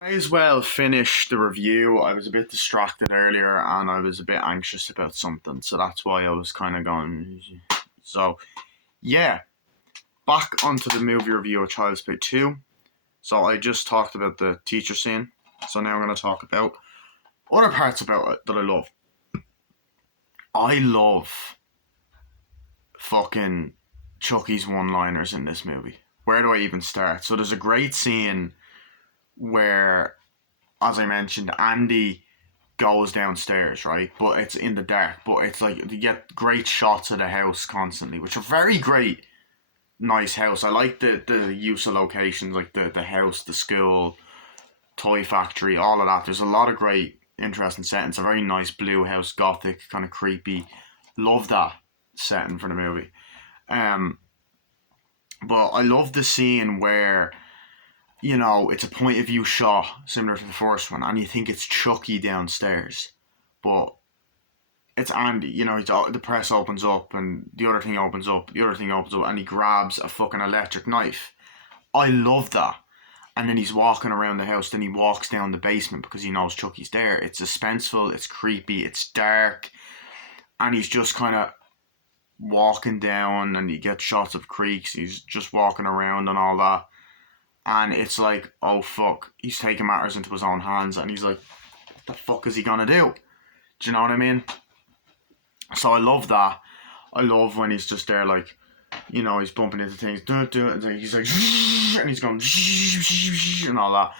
May as well finish the review. I was a bit distracted earlier and I was a bit anxious about something, so that's why I was kind of going. So, yeah, back onto the movie review of Child's Play 2. So, I just talked about the teacher scene, so now I'm going to talk about other parts about it that I love. I love fucking Chucky's one liners in this movie. Where do I even start? So, there's a great scene where, as I mentioned, Andy goes downstairs, right? But it's in the dark. But it's like you get great shots of the house constantly, which are very great, nice house. I like the use of locations, like the house, the school, toy factory, all of that. There's a lot of great, interesting settings. A very nice blue house, gothic, kind of creepy. Love that setting for the movie. Um, but I love the scene where it's a point of view shot similar to the first one, and you think it's Chucky downstairs, but it's Andy. The press opens up, and the other thing opens up, and he grabs a fucking electric knife. I love that. And then he's walking around the house, then he walks down the basement because he knows Chucky's there. It's suspenseful, it's creepy, it's dark, and he's just kind of walking down, and you get shots of creaks, he's just walking around and all that. And it's like, oh fuck, he's taking matters into his own hands, and he's like, what the fuck is he gonna do? Do you know what I mean? So I love that. I love when he's just there, like, he's bumping into things, and he's like, and he's going, and all that.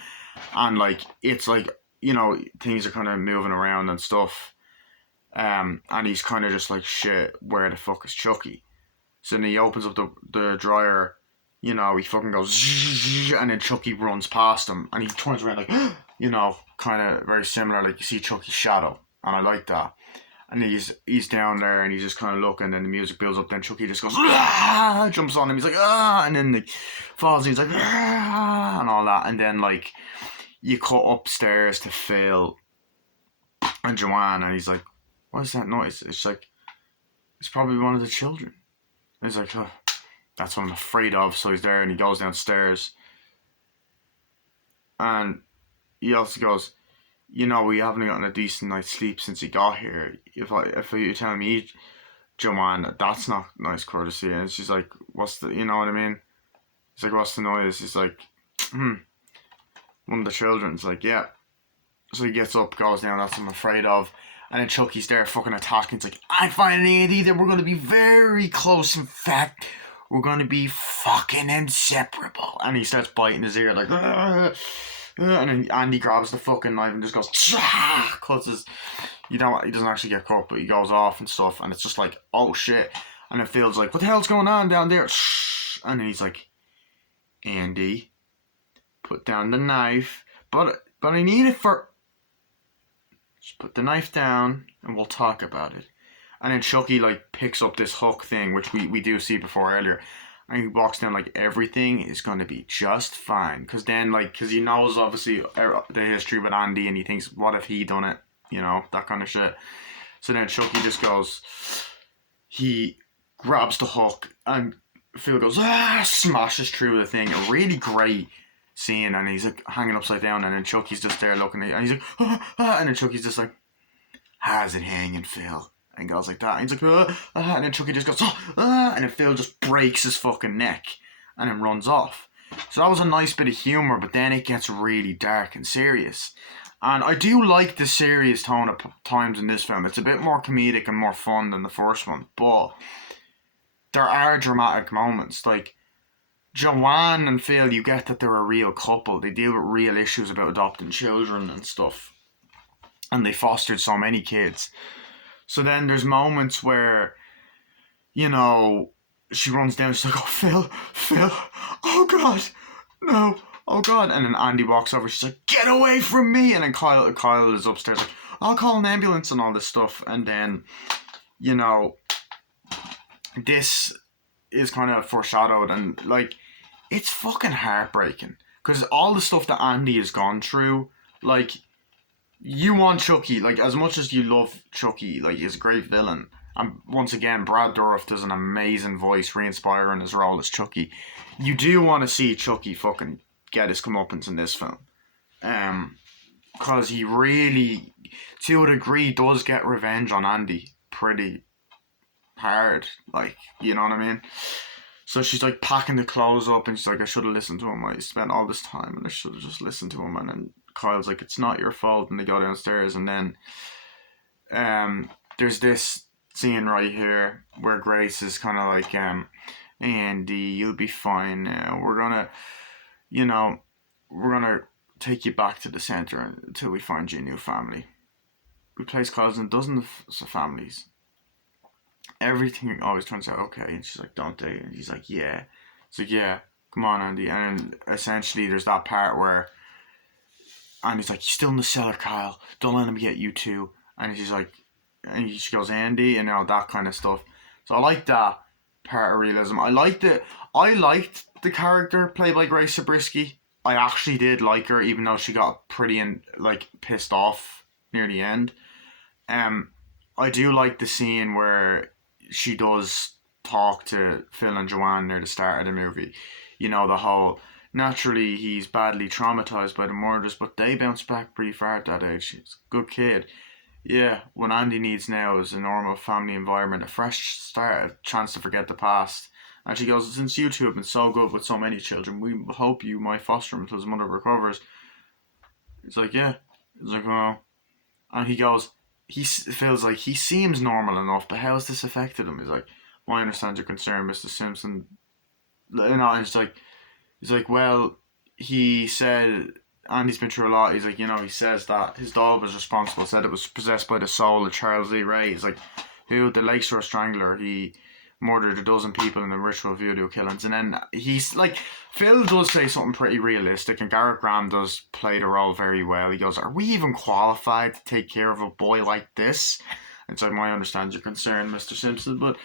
And like, it's like, things are kind of moving around and stuff. And he's kind of just like, shit, where the fuck is Chucky? So then he opens up the dryer, he fucking goes, and then Chucky runs past him, and he turns around like, kind of very similar, like you see Chucky's shadow, and I like that. And he's down there, and he's just kind of looking, and the music builds up, then Chucky just goes, jumps on him, he's like, and then he falls, and he's like, and all that, and then like, you cut upstairs to Phil and Joanne, and he's like, what is that noise? It's like, it's probably one of the children. And he's like, oh, that's what I'm afraid of. So he's there, and he goes downstairs, and he also goes, we haven't gotten a decent night's sleep since he got here. If you're telling me, Joanne, that's not nice courtesy. And she's like, what's the, you know what I mean? He's like, what's the noise? He's like, one of the children's like, yeah. So he gets up, goes down, that's what I'm afraid of. And then Chucky's there fucking attacking. It's like, I find Andy that we're going to be very close. In fact, we're going to be fucking inseparable. And he starts biting his ear like, and then Andy grabs the fucking knife and just goes, cuts his, he doesn't actually get cut, but he goes off and stuff. And it's just like, oh shit. And then Phil's like, what the hell's going on down there? And then he's like, Andy, put down the knife. But I need it for... Just put the knife down and we'll talk about it. And then Chucky like picks up this hook thing, which we do see before earlier. And he walks down like, everything is going to be just fine. Because he knows obviously the history with Andy, and he thinks, what if he done it? That kind of shit. So then Chucky just goes, he grabs the hook, and Phil goes, smashes through the thing. A really great scene, and he's like hanging upside down, and then Chucky's just there looking at, and he's like, and then Chucky's just like, how's it hanging, Phil? And goes like that, and he's like, and then Chucky just goes, and then Phil just breaks his fucking neck, and then runs off. So that was a nice bit of humour, but then it gets really dark and serious. And I do like the serious tone at times in this film. It's a bit more comedic and more fun than the first one, but there are dramatic moments, like Joanne and Phil, you get that they're a real couple. They deal with real issues about adopting children and stuff. And they fostered so many kids. So then there's moments where, she runs down, she's like, oh, Phil, oh God, no, oh God. And then Andy walks over, she's like, get away from me. And then Kyle is upstairs like, I'll call an ambulance and all this stuff. And then, this is kind of foreshadowed, and like, it's fucking heartbreaking because all the stuff that Andy has gone through, like, you want Chucky, like, as much as you love Chucky, like, he's a great villain, and once again Brad Dourif does an amazing voice, re-inspiring his role as Chucky. You do want to see Chucky fucking get his comeuppance in this film, Because he really, to a degree, does get revenge on Andy pretty hard. Like, you know what I mean? So she's like packing the clothes up, and she's like, I should have listened to him. I spent all this time, and I should have just listened to him. And then Kyle's like, it's not your fault. And they go downstairs, and then there's this scene right here where Grace is kind of like, Andy, you'll be fine now. You know, we're gonna take you back to the center until we find you a new family. We place Kyle's in dozens of families. Everything always turns out okay. And she's like, don't they? And he's like, yeah. It's like, yeah, come on, Andy. And essentially, there's that part where Andy's like, you're still in the cellar, Kyle. Don't let him get you too. And she's like, and she goes, Andy, and that kind of stuff. So I like that part of realism. I liked the character played by Grace Zabriskie. I actually did like her, even though she got pretty pissed off near the end. I do like the scene where she does talk to Phil and Joanne near the start of the movie. You know, the whole, naturally he's badly traumatized by the murders, but they bounce back pretty far at that age. He's a good kid. Yeah, what Andy needs now is a normal family environment, a fresh start, a chance to forget the past. And she goes, since you two have been so good with so many children, we hope you might foster him until his mother recovers. He's like, yeah. He's like, oh. And he goes, he feels like he seems normal enough, but how has this affected him? He's like, well, I understand your concern, Mr. Simpson. And he's like, well, he said Andy's been through a lot. He's like, he says that his dog was responsible, said it was possessed by the soul of Charles Lee Ray. He's like, who? The Lakeshore Strangler. He murdered a dozen people in the ritual voodoo killings. And then he's like, Phil does say something pretty realistic, and Garrett Graham does play the role very well. He goes, are we even qualified to take care of a boy like this? And so I understand your concern, Mr. Simpson, but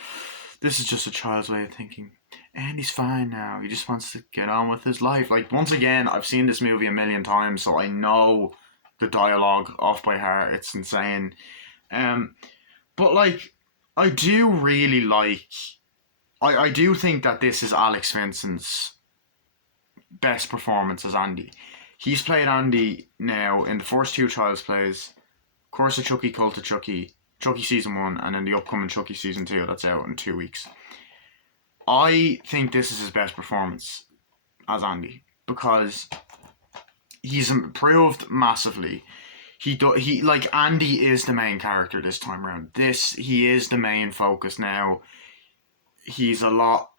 this is just a child's way of thinking. And he's fine now. He just wants to get on with his life. Like, once again, I've seen this movie a million times, so I know the dialogue off by heart. It's insane. But like, I do really like. I do think that this is Alex Vincent's best performance as Andy. He's played Andy now in the first two Child's Plays, Curse of Chucky, Cult of Chucky, Chucky Season 1, and then the upcoming Chucky Season 2 that's out in 2 weeks. I think this is his best performance as Andy because he's improved massively. He like Andy is the main character this time around. He is the main focus now. He's a lot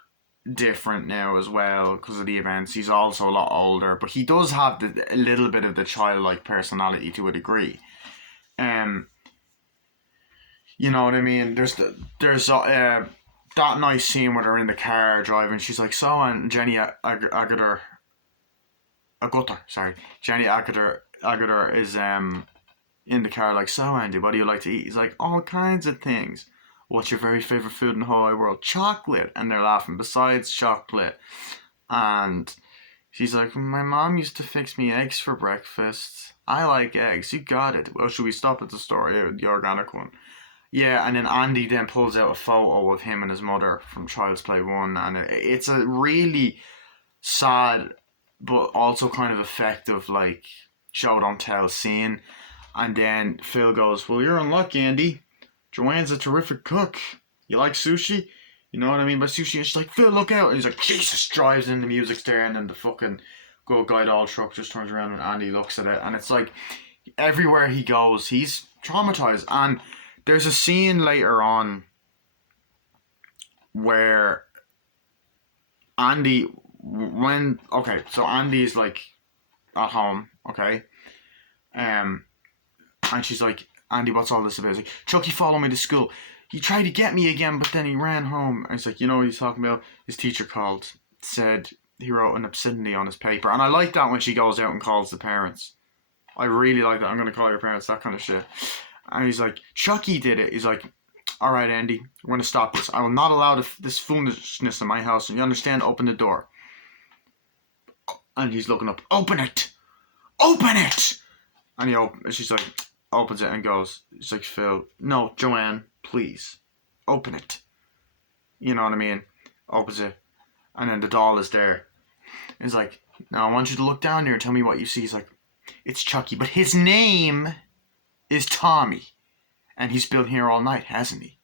different now as well because of the events. He's also a lot older, but he does have a little bit of the childlike personality to a degree. You know what I mean? There's that nice scene where they're in the car driving. She's like, so, and Jenny Agutter, Jenny Agutter is in the car like, so Andy, what do you like to eat? He's like, all kinds of things. What's your very favorite food in the whole wide world? Chocolate. And they're laughing. Besides chocolate. And she's like, my mom used to fix me eggs for breakfast. I like eggs. You got it. Well, should we stop at the store? Yeah, the organic one. Yeah, and then Andy then pulls out a photo of him and his mother from Child's Play 1. And it's a really sad, but also kind of effective, like, show don't tell scene. And then Phil goes, well, you're unlucky, Andy. Joanne's a terrific cook. You like sushi? You know what I mean by sushi? And she's like, Phil, look out. And he's like, Jesus, drives in, the music's there, and then the fucking Go Guide All truck just turns around and Andy looks at it. And it's like, everywhere he goes, he's traumatized. And there's a scene later on where Andy, so Andy's like at home, okay? And she's like, Andy, what's all this about? He's like, Chucky followed me to school. He tried to get me again, but then he ran home. And it's like, you know what he's talking about? His teacher called, said he wrote an obscenity on his paper. And I like that when she goes out and calls the parents. I really like that. I'm going to call your parents, that kind of shit. And he's like, Chucky did it. He's like, all right, Andy, we're going to stop this. I will not allow this foolishness in my house. And you understand? Open the door. And he's looking up. Open it! Open it! And she's like, opens it and goes, it's like, Phil, no, Joanne, please, open it. You know what I mean? Opens it. And then the doll is there. And he's like, now I want you to look down here and tell me what you see. He's like, it's Chucky, but his name is Tommy. And he's been here all night, hasn't he?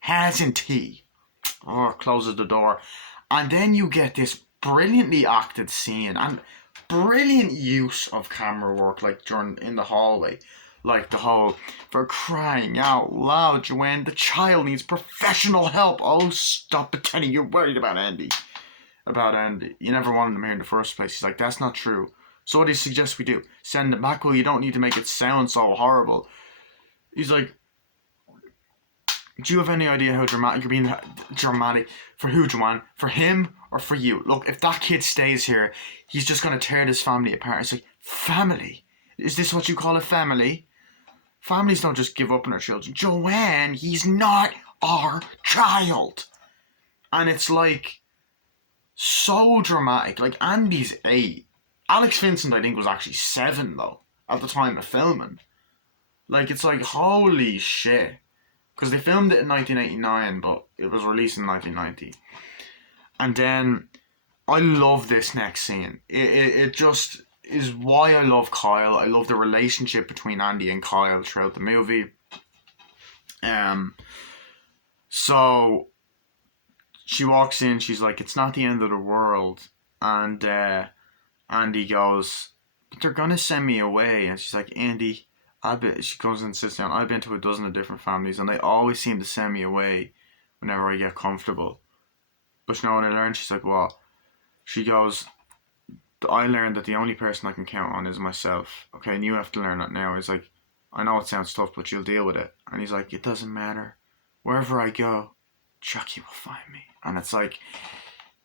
Hasn't he? Oh, closes the door. And then you get this brilliantly acted scene and brilliant use of camera work, like during in the hallway. Like the whole, for crying out loud, Joanne, the child needs professional help. Oh, stop pretending you're worried about Andy. About Andy. You never wanted him here in the first place. He's like, that's not true. So what do you suggest we do? Send him back? Well, you don't need to make it sound so horrible. He's like, do you have any idea how dramatic you're being? Dramatic for who, Joanne? For him or for you? Look, if that kid stays here, he's just going to tear this family apart. It's like, family? Is this what you call a family? Families don't just give up on their children. Joanne, he's not our child. And it's like, so dramatic. Like, Andy's 8. Alex Vincent, I think, was actually 7, though, at the time of filming. Like, it's like, holy shit. Because they filmed it in 1989, but it was released in 1990. And then, I love this next scene. It just is why I love Kyle. I love the relationship between Andy and Kyle throughout the movie. So, she walks in, she's like, it's not the end of the world. And Andy goes, but they're going to send me away. And she's like, Andy, she goes and sits down, I've been to a dozen of different families and they always seem to send me away whenever I get comfortable. But you know what I learned? She's like, what? She goes, I learned that the only person I can count on is myself. Okay, and you have to learn that now. He's like, I know it sounds tough, but you'll deal with it. And he's like, it doesn't matter. Wherever I go, Chucky will find me. And it's like,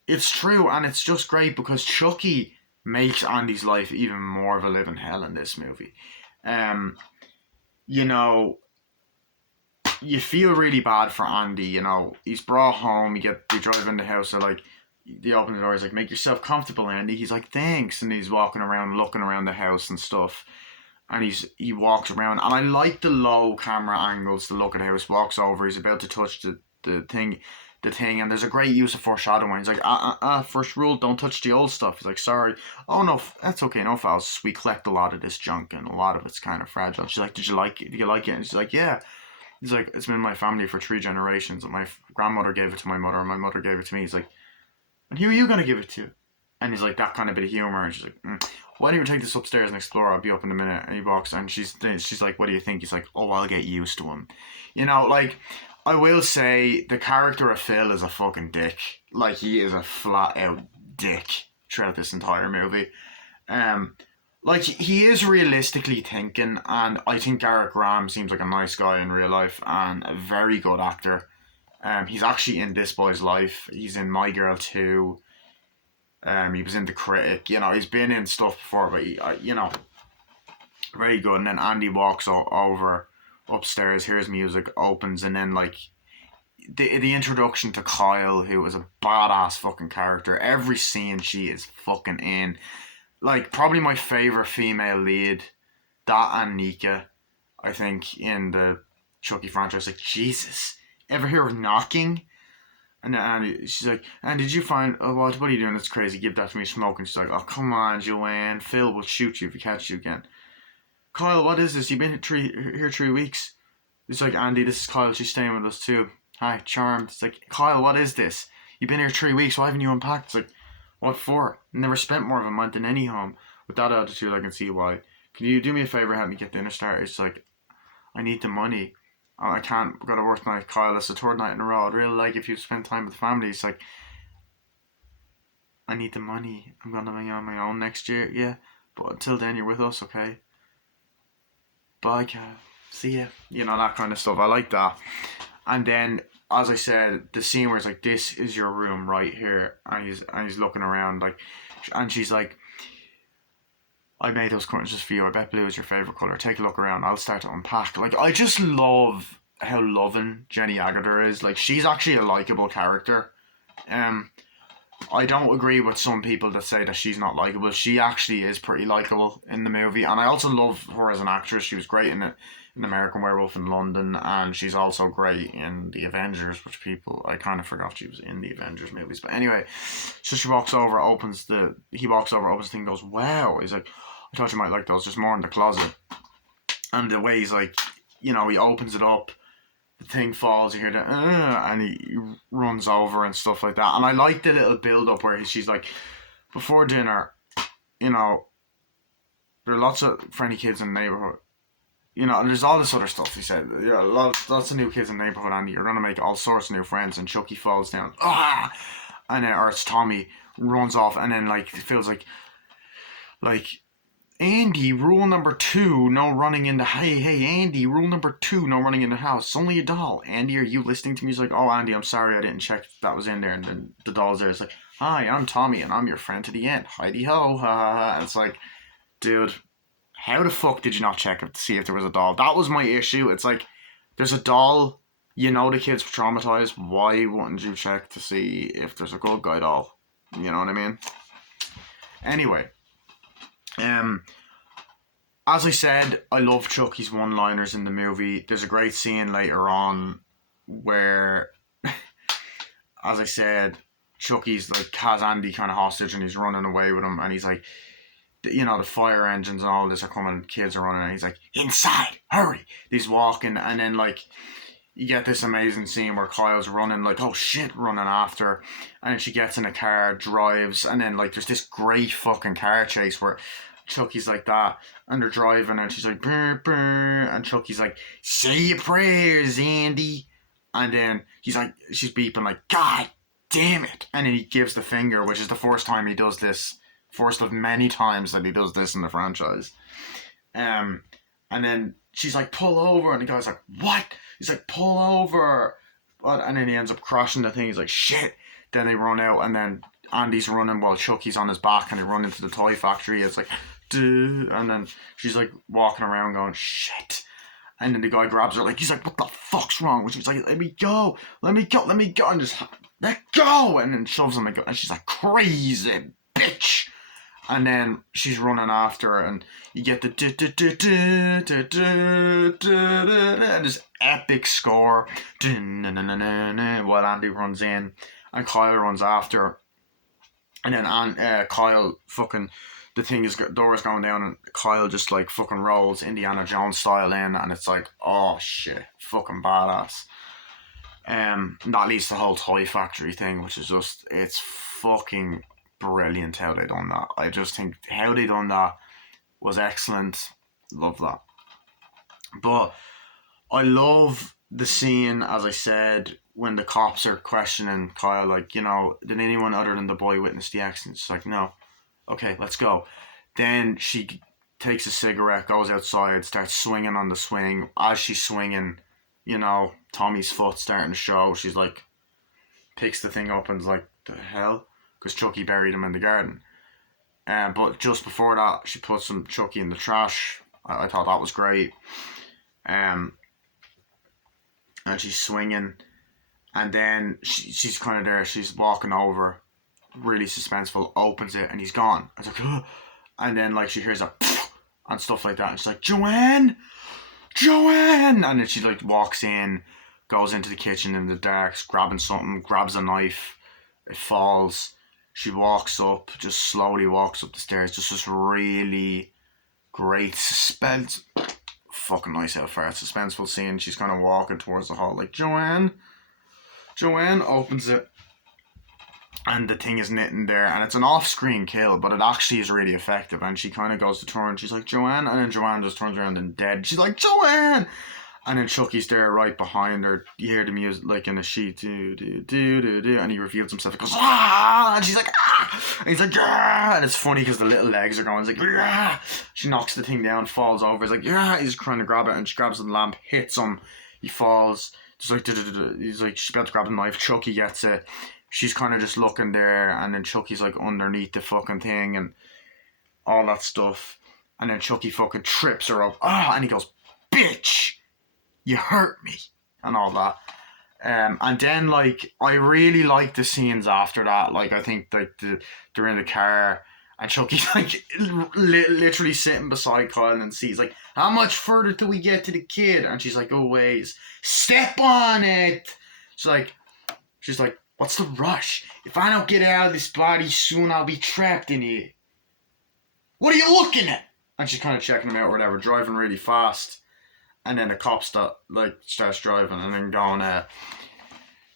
it's true, and it's just great because Chucky makes Andy's life even more of a living hell in this movie. You know, you feel really bad for Andy. You know, he's brought home. They drive in the house. They're like, they open the door. He's like, make yourself comfortable, Andy. He's like, thanks. And he's walking around, looking around the house and stuff. And he walks around, and I like the low camera angles to look at how he walks over. He's about to touch the thing, and there's a great use of foreshadowing. He's like, first rule, don't touch the old stuff. He's like, sorry. Oh no, that's okay, no fouls. We collect a lot of this junk, and a lot of it's kind of fragile. She's like, did you like it? And she's like, yeah. He's like, it's been in my family for 3 generations, and my grandmother gave it to my mother, and my mother gave it to me. He's like, and who are you gonna give it to? And he's like, that kind of bit of humor. And she's like, why don't you take this upstairs and explore? I'll be up in a minute. And he walks, and she's like, what do you think? He's like, oh, I'll get used to him. You know, like, I will say the character of Phil is a fucking dick. Like, he is a flat out dick throughout this entire movie. Like, he is realistically thinking, and I think Garrett Graham seems like a nice guy in real life and a very good actor. He's actually in This Boy's Life. He's in My Girl 2. He was in The Critic. You know, he's been in stuff before, but you know, very good. And then Andy walks over upstairs, hears music, opens, and then like the introduction to Kyle, who is a badass fucking character. Every scene she is fucking in. Like, probably my favourite female lead, that and Nika, I think, in the Chucky franchise. Like, Jesus. Ever hear of knocking? And then she's like, and did you find, oh, what are you doing? That's crazy. Give that to me, smoking. She's like, oh, come on, Joanne. Phil will shoot you if he catches you again. Kyle, what is this? You've been here 3 weeks. It's like, Andy, this is Kyle. She's staying with us too. Hi, charmed. It's like, Kyle, what is this? You've been here 3 weeks. Why haven't you unpacked? It's like, what for? Never spent more of a month in any home. With that attitude, I can see why. Can you do me a favour, help me get dinner started? It's like, I need the money. Oh, I can't. I've got to work tonight, Kyle. It's the 3rd night in a row. I'd really like if you spend time with the family. It's like, I need the money. I'm going to be on my own next year. Yeah, but until then, you're with us, okay? Bye, Kyle. See ya. You know, that kind of stuff. I like that. And then, as I said, the scene where it's like, this is your room right here. And he's looking around, like, and she's like, I made those curtains just for you. I bet blue is your favourite colour. Take a look around. I'll start to unpack. Like, I just love how loving Jenny Agutter is. Like, she's actually a likeable character. I don't agree with some people that say that she's not likeable. She actually is pretty likeable in the movie. And I also love her as an actress. She was great in American Werewolf in London. And she's also great in The Avengers, which I kind of forgot she was in the Avengers movies. But anyway, so he walks over, opens the thing, goes, wow. He's like, I thought you might like those, just more in the closet. And the way he's like, you know, he opens it up, the thing falls, you hear the, and he runs over and stuff like that. And I like the little build up where she's like, before dinner, you know, there are lots of friendly kids in the neighborhood. You know, and there's all this other stuff. He said, yeah, lots of new kids in the neighborhood, and you're gonna make all sorts of new friends. And Chucky falls down, and then, or it's Tommy runs off, and then like it feels like Andy, rule number 2, no running in the hey Andy, rule number 2, no running in the house. It's only a doll. Andy, are you listening to me? He's like, oh Andy, I'm sorry, I didn't check that was in there. And then the doll's there. It's like, hi, I'm Tommy, and I'm your friend to the end. Heidi ho, ha ha ha. And it's like, dude, how the fuck did you not check it to see if there was a doll? That was my issue. It's like, there's a doll, you know the kid's traumatized. Why wouldn't you check to see if there's a good guy doll? You know what I mean? Anyway, as I said, I love Chucky's one-liners in the movie. There's a great scene later on where, as I said, Chucky's like has Andy kind of hostage and he's running away with him, and he's like, you know, the fire engines and all this are coming, kids are running, and he's like, inside, hurry. He's walking, and then like you get this amazing scene where Kyle's running, like, oh shit, running after, and then she gets in a car, drives, and then like there's this great fucking car chase where Chucky's like that, and they're driving, and she's like, brr, brr, and Chucky's like, say your prayers, Andy, and then he's like, she's beeping like, God damn it, and then he gives the finger, which is the first time he does this, first of many times that he does this in the franchise. And then she's like, pull over, and the guy's like, what? He's like, pull over, and then he ends up crashing the thing. He's like, shit. Then they run out, and then Andy's running while Chucky's on his back, and they run into the toy factory. It's like, duh, and then she's like walking around going, shit. And then the guy grabs her, like, he's like, what the fuck's wrong? She's like, let me go, and just let go, and then shoves him, and she's like, crazy bitch. And then she's running after her, and you get the and this epic score while Andy runs in, and Kyle runs after her. And then Kyle fucking, the thing is, door is going down, and Kyle just like fucking rolls Indiana Jones style in, and it's like, oh shit, fucking badass. That leads to the whole toy factory thing, which is just, it's fucking brilliant how they done that. I just think how they done that was excellent. Love that. But I love the scene, as I said, when the cops are questioning Kyle, like, you know, did anyone other than the boy witness the accident? It's like, no. Okay, let's go. Then she takes a cigarette, goes outside, starts swinging on the swing. As she's swinging, you know, Tommy's foot starting to show. She's like, picks the thing up and's like, the hell? Because Chucky buried him in the garden. But just before that, she put some Chucky in the trash. I thought that was great. And she's swinging, and then she's kind of there. She's walking over, really suspenseful. Opens it, and he's gone. I was like, ugh. And then like she hears a and stuff like that, and she's like, Joanne, and then she like walks in, goes into the kitchen in the dark, grabbing something, grabs a knife. It falls. She walks up, just slowly walks up the stairs. Just this really great suspense. Fucking nice how far. Suspenseful scene. She's kind of walking towards the hall like, Joanne opens it, and the thing is knitting there, and it's an off-screen kill, but it actually is really effective. And she kind of goes to turn, she's like, Joanne, and then Joanne just turns around and dead. She's like, Joanne! And then Chucky's there right behind her. You hear the music like in a sheet, do, and he reveals himself. He goes, ah! And she's like, ah! And he's like, ah! And it's funny because the little legs are going. He's like, ah! She knocks the thing down, falls over. He's like, yeah! He's trying to grab it, and she grabs the lamp, hits him. He falls. Just like, he's like, she's about to grab the knife. Chucky gets it. She's kind of just looking there, and then Chucky's like underneath the fucking thing and all that stuff. And then Chucky fucking trips her up. Ah! And he goes, bitch! You hurt me, and all that. And then, like, I really like the scenes after that. Like, I think, like, they're in the car, and Chucky's, like, literally sitting beside Kyle and sees, like, how much further do we get to the kid? And she's like, oh, ways. Step on it! She's like, what's the rush? If I don't get out of this body soon, I'll be trapped in here. What are you looking at? and she's kind of checking him out or whatever, driving really fast, and then the cop starts driving and then going,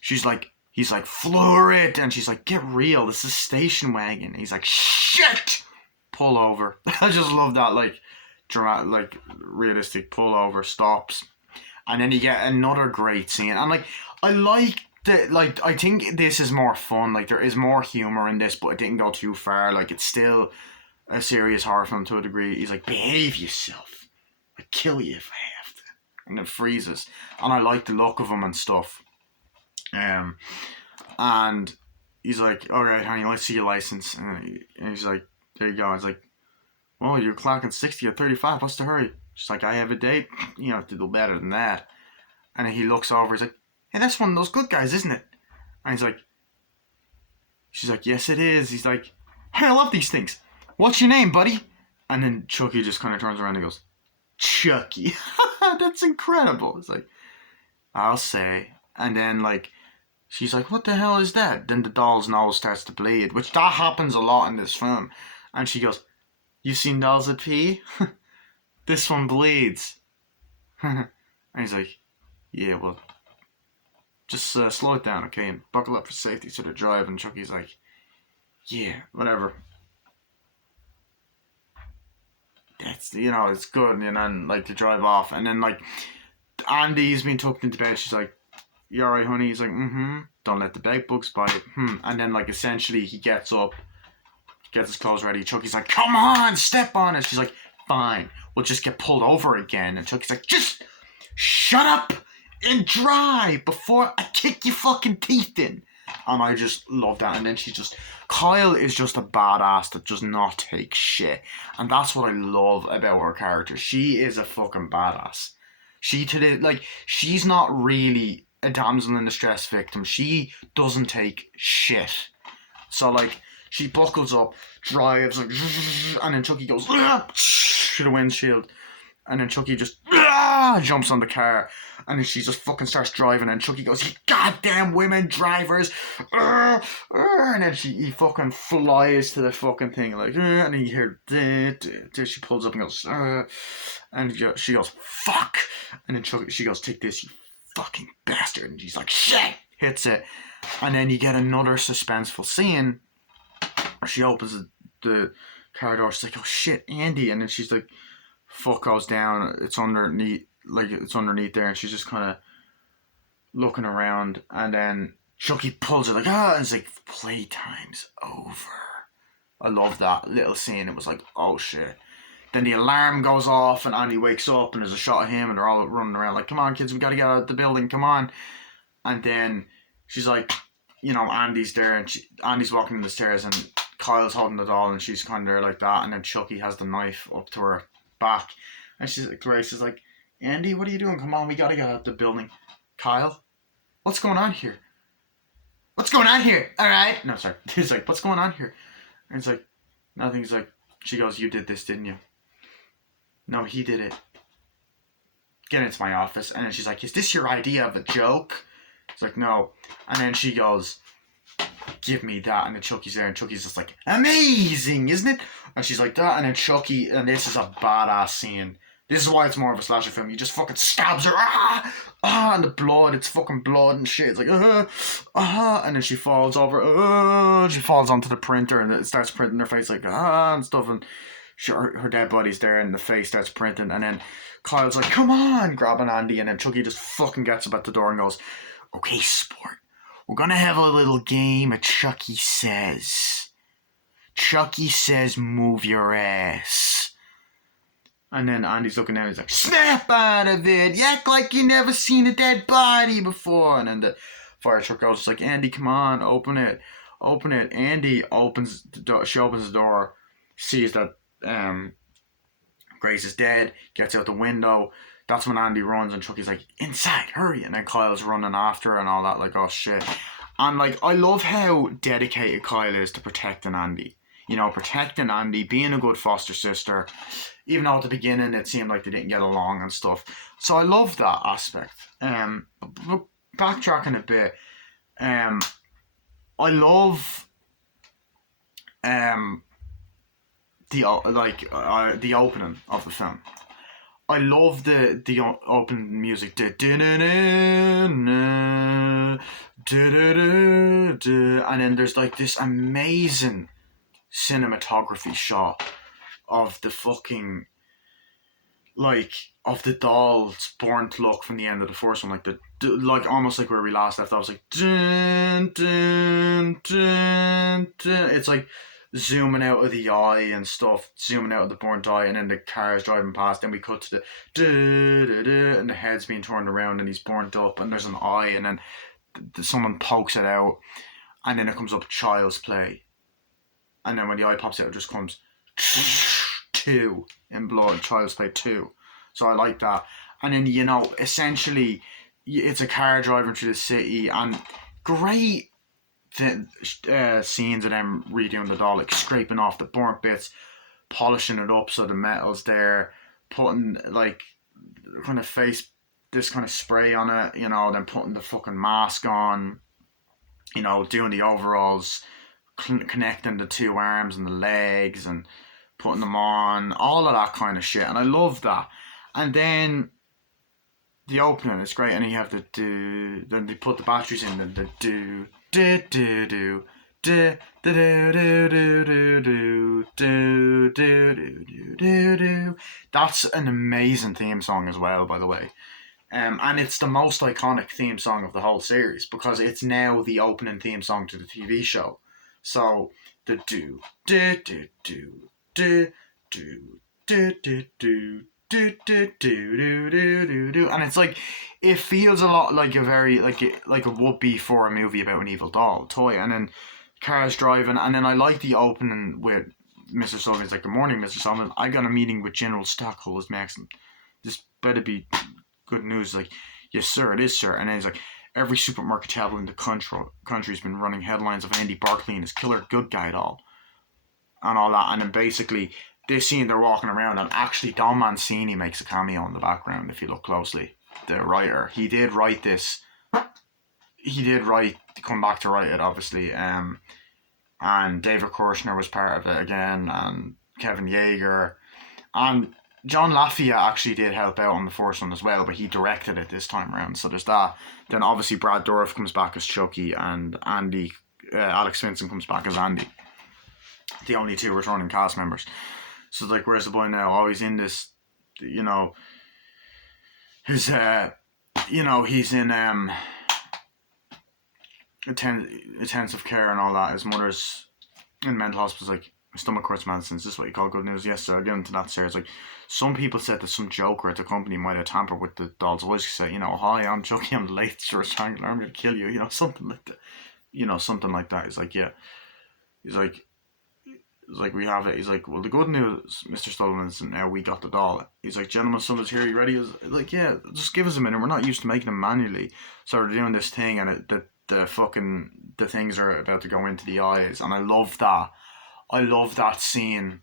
he's like, floor it, and she's like, get real, this is a station wagon. And he's like, shit, pull over. I just love that, like, dramatic, like, realistic pull over, stops, and then you get another great scene. And like, I like the, like, I think this is more fun, like there is more humor in this, but it didn't go too far. Like, it's still a serious horror film to a degree. He's like, behave yourself, I'll kill you if I have to, and then freezes. And I like the look of him and stuff. And he's like, all right, honey, let's see your license. And he's like, there you go. He's like, well, you're clocking 60 or 35. What's the hurry? She's like, I have a date. You have to do better than that. And then he looks over. He's like, hey, that's one of those good guys, isn't it? And he's like, she's like, yes, it is. He's like, hey, I love these things. What's your name, buddy? And then Chucky just kind of turns around and goes, Chucky. That's incredible. It's like, I'll say. And then, like, she's like, what the hell is that? Then the doll's nose starts to bleed, which that happens a lot in this film. And she goes, you seen dolls that pee? This one bleeds. And he's like, yeah, well, just slow it down, okay? And buckle up for safety so they drive. And Chucky's like, yeah, whatever. That's, it's good. And then, like, to drive off. And then, like, Andy's been tucked into bed. She's like, you alright, honey? He's like, don't let the bed bugs bite. And then, like, essentially he gets up, gets his clothes ready. Chucky's like, come on, step on it. She's like, fine, we'll just get pulled over again. And Chucky's like, just shut up and drive before I kick your fucking teeth in. And I just love that. And then Kyle is just a badass that does not take shit. And that's what I love about her character. She is a fucking badass. She's not really a damsel in distress victim. She doesn't take shit. So, like, she buckles up, drives, like, and then Chucky goes to the windshield, and then Chucky just jumps on the car, and then she just fucking starts driving, and Chucky goes, you goddamn women drivers, and then he fucking flies to the fucking thing, like, and then you hear, she pulls up and goes, and she goes, fuck, and then she goes, take this, you fucking bastard, and she's like, shit, hits it, and then you get another suspenseful scene where she opens the car door. She's like, oh shit, Andy, and then she's like, fuck goes down, it's underneath there, and she's just kind of looking around, and then Chucky pulls her like, and it's like, playtime's over. I love that little scene. It was like, oh shit. Then the alarm goes off and Andy wakes up and there's a shot of him and they're all running around like, come on kids, we gotta get out of the building, come on. And then she's like, Andy's there and Andy's walking in the stairs and Kyle's holding the doll and she's kind of there like that, and then Chucky has the knife up to her back and Grace is like, Andy, what are you doing? Come on, we gotta get out of the building. Kyle, what's going on here? What's going on here? Alright. No, sorry. He's like, what's going on here? And it's like, nothing. He's like, she goes, you did this, didn't you? No, he did it. Get into my office. And then she's like, is this your idea of a joke? It's like, no. And then she goes, give me that. And then Chucky's there and Chucky's just like, amazing, isn't it? And she's like, that. And then Chucky, and this is a badass scene. This is why it's more of a slasher film. He just fucking stabs her, and the blood, it's fucking blood and shit. It's like, and then she falls over, she falls onto the printer and it starts printing her face like, and stuff. And her dead body's there and the face starts printing. And then Kyle's like, come on, grabbing Andy. And then Chucky just fucking gets up at the door and goes, okay, sport, we're gonna have a little game of Chucky Says. Chucky Says, move your ass. And then Andy's looking down, he's like, snap out of it! You act like you never seen a dead body before! And then the fire truck goes, just like, Andy, come on, open it. Open it. Andy opens the door, she opens the door, sees that Grace is dead, gets out the window. That's when Andy runs and Chucky's like, inside, hurry! And then Kyle's running after her and all that, like, oh shit. And like, I love how dedicated Kyle is to protecting Andy. Protecting Andy, being a good foster sister, even though at the beginning it seemed like they didn't get along and stuff. So I love that aspect. But backtracking a bit, I love the opening of the film. I love the opening music. And then there's like this amazing cinematography shot of the fucking, like, of the doll's burnt look from the end of the first one, like like almost like where we last left. I was like, dun, dun, dun, dun. It's like zooming out of the eye and stuff, zooming out of the burnt eye, and then the car's driving past. Then we cut to the and the head's being turned around, and he's burnt up, and there's an eye, and then someone pokes it out, and then it comes up Child's Play, and then when the eye pops out, it just comes 2 in blood, Child's Play 2. So I like that. And then, you know, essentially it's a car driving through the city, and great scenes of them redoing the doll, like scraping off the burnt bits, polishing it up so the metal's there, putting like kind of this kind of spray on it, you know, then putting the fucking mask on, you know, doing the overalls, connecting the 2 arms and the legs and putting them on, all of that kind of shit. And I love that. And then the opening is great, and then you have the do, then they put the batteries in, the do do do do do do do do do do do do do do. That's an amazing theme song as well, by the way. And it's the most iconic theme song of the whole series, because it's now the opening theme song to the TV show. So the do do do do do do do do do do do do do do do, and it's like, it feels a lot like a very like it would be for a movie about an evil doll toy. And then cars driving, and then I like the opening with Mr. Sullivan's like, "Good morning, Mr. Sullivan. I got a meeting with General Stockholders Maxim. This better be good news." Like, "Yes, sir, it is, sir." And then he's like, "Every supermarket tablet in the country's been running headlines of Andy Barclay and his killer good guy doll," and all that. And then basically this scene, they're walking around, and actually Don Mancini makes a cameo in the background if you look closely. The writer, he did write this. He did come back to write it, obviously. And David Kirshner was part of it again, and Kevin Yeager, and John Lafayette actually did help out on the first one as well, but he directed it this time around. So there's that. Then obviously Brad Dourif comes back as Chucky, and Alex Vincent comes back as Andy. The only 2 returning cast members. So it's like, where's the boy now? Oh, he's in this, you know, he's in intensive care and all that. His mother's in mental hospital. Like, "My stomach hurts, Madison. Is this what you call good news?" "Yes, sir." I'll get into that, sir. It's like, some people said that some joker at the company might have tampered with the doll's voice. He said, you know, "Hi, I'm Chucky. I'm the latest strangler. I'm going to kill you." You know, something like that. You know, something like that. He's like, yeah. He's like, "We have it." He's like, "Well, the good news, Mr. Sullivan, is now we got the doll." He's like, "Gentlemen, someone's here. You ready?" He's like, "Yeah, just give us a minute. We're not used to making them manually." So we're doing this thing, and the things are about to go into the eyes. And I love that. I love that scene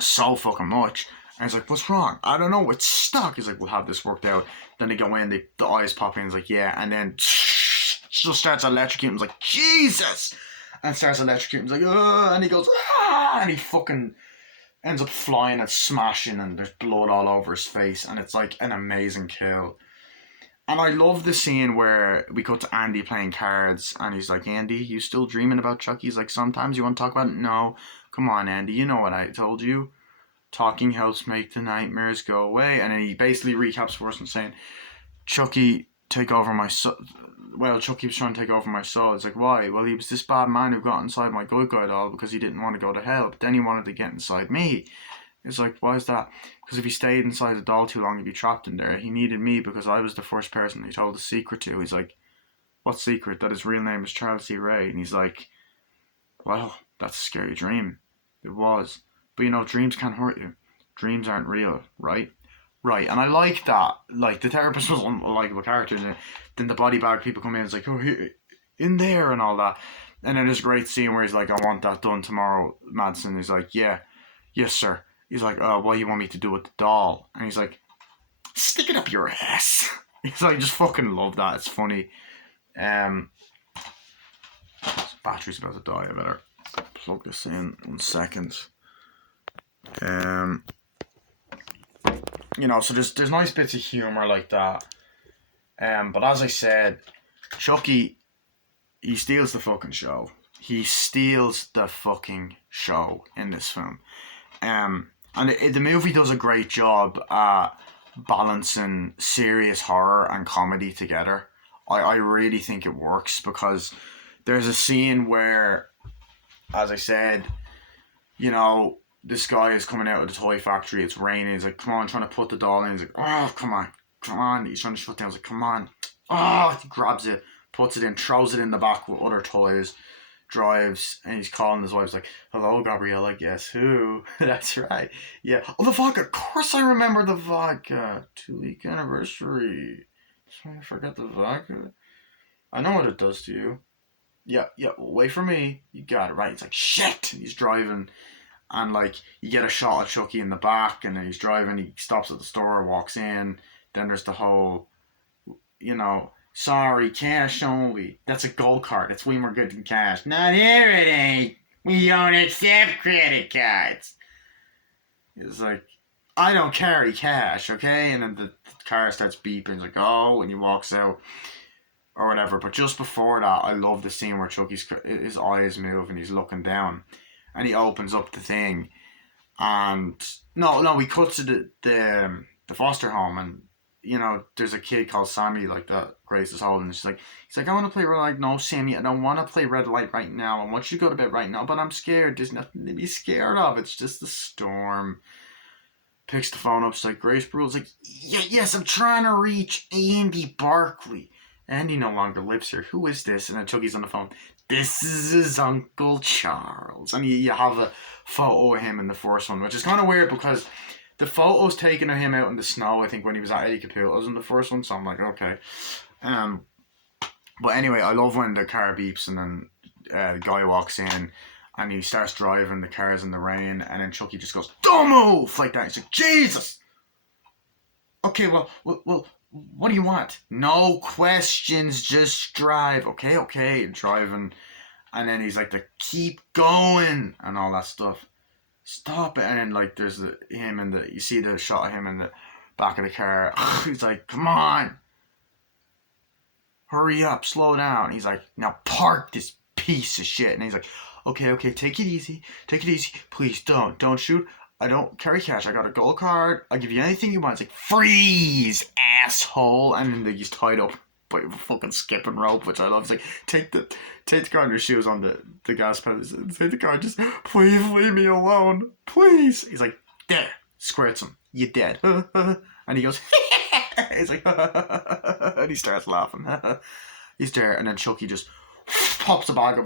so fucking much. And he's like, "What's wrong?" "I don't know. It's stuck." He's like, "We'll have this worked out." Then they go in, the eyes pop in. He's like, "Yeah." And then just starts electrocuting. He's like, "Jesus!" And starts electrocuting. He's like, "Ugh!" And he goes, "Ah!" And he fucking ends up flying and smashing, and there's blood all over his face, and it's like an amazing kill. And I love the scene where we cut to Andy playing cards, and he's like, "Andy, you still dreaming about Chucky?" He's like, "Sometimes. You want to talk about it?" "No. Come on, Andy, you know what I told you. Talking helps make the nightmares go away." And then he basically recaps for us and saying, "Chucky, take over my soul." Well, Chucky was trying to take over my soul. It's like, "Why?" "Well, he was this bad man who got inside my good guy doll because he didn't want to go to hell, but then he wanted to get inside me." It's like, "Why is that?" "Because if he stayed inside the doll too long, he'd be trapped in there. He needed me because I was the first person he told the secret to." He's like, "What secret?" "That his real name is Charles C. Ray." And he's like, "Well, that's a scary dream." "It was. But you know, dreams can't hurt you. Dreams aren't real, right?" Right, and I like that. Like, the therapist was a likable character, and then the body bag people come in, it's like, "Oh, in there," and all that. And then there's a great scene where he's like, "I want that done tomorrow, Madsen." He's like, "Yeah, yes, sir." He's like, "Oh, what do you want me to do with the doll?" And he's like, "Stick it up your ass." He's like, just fucking love that. It's funny. Battery's about to die. I better plug this in 1 second. Um, so there's nice bits of humor like that. But as I said, Chucky, he steals the fucking show. He steals the fucking show in this film. And the movie does a great job at balancing serious horror and comedy together. I really think it works because there's a scene where, as I said, this guy is coming out of the toy factory. It's raining. He's like, come on, trying to put the doll in. He's like, oh, come on. He's trying to shut down. He's like, come on. Oh, he grabs it, puts it in, throws it in the back with other toys, drives, and he's calling his wife. Like, hello, Gabriella, guess who? That's right. Yeah. Oh, the vodka. Of course I remember the vodka. 2-week anniversary. I forgot the vodka. I know what it does to you. Yeah, wait for me. You got it right. It's like, shit. And he's driving, and like, you get a shot of Chucky in the back, and then he's driving, he stops at the store, walks in, then there's the whole, sorry, cash only. That's a gold card. That's way more good than cash. Not here it ain't. We don't accept credit cards. It's like, I don't carry cash, okay? And then the car starts beeping. It's like, oh, and he walks out or whatever. But just before that, I love the scene where Chucky's his eyes move and he's looking down, and he opens up the thing, and no, he cuts to the foster home, and there's a kid called Sammy like that Grace is holding. He's like, I want to play red light. No, Sammy, I don't want to play red light right now. I want you to go to bed right now, but I'm scared. There's nothing to be scared of. It's just the storm. Picks the phone up. She's like, Grace Brule's like, yes, I'm trying to reach Andy Barkley. Andy no longer lives here. Who is this? And then Chucky's on the phone. This is his Uncle Charles. And you have a photo of him in the first one, which is kind of weird because the photo's taken of him out in the snow, I think, when he was at Eddie Caputo's in the first one, so I'm like, okay. But anyway, I love when the car beeps and then the guy walks in and he starts driving, the car's in the rain, and then Chucky just goes, don't move! Like that. He's like, Jesus! Okay, well, what do you want? No questions, just drive. Okay, driving. And then he's like, keep going, and all that stuff. Stop it. And then, like, there's you see the shot of him in the back of the car. He's like, come on. Hurry up, slow down. He's like, now park this piece of shit. And he's like, okay, take it easy. Please don't shoot. I don't carry cash. I got a gold card. I'll give you anything you want. It's like, freeze, asshole. And then he's tied up by a fucking skipping rope, which I love. It's like, take the car and your shoes on the gas pedal. Take the car, just please leave me alone. Please. He's like, there, squirts him. You dead. And he goes, he's like, and he starts laughing. He's there, and then Chucky just pops a bag of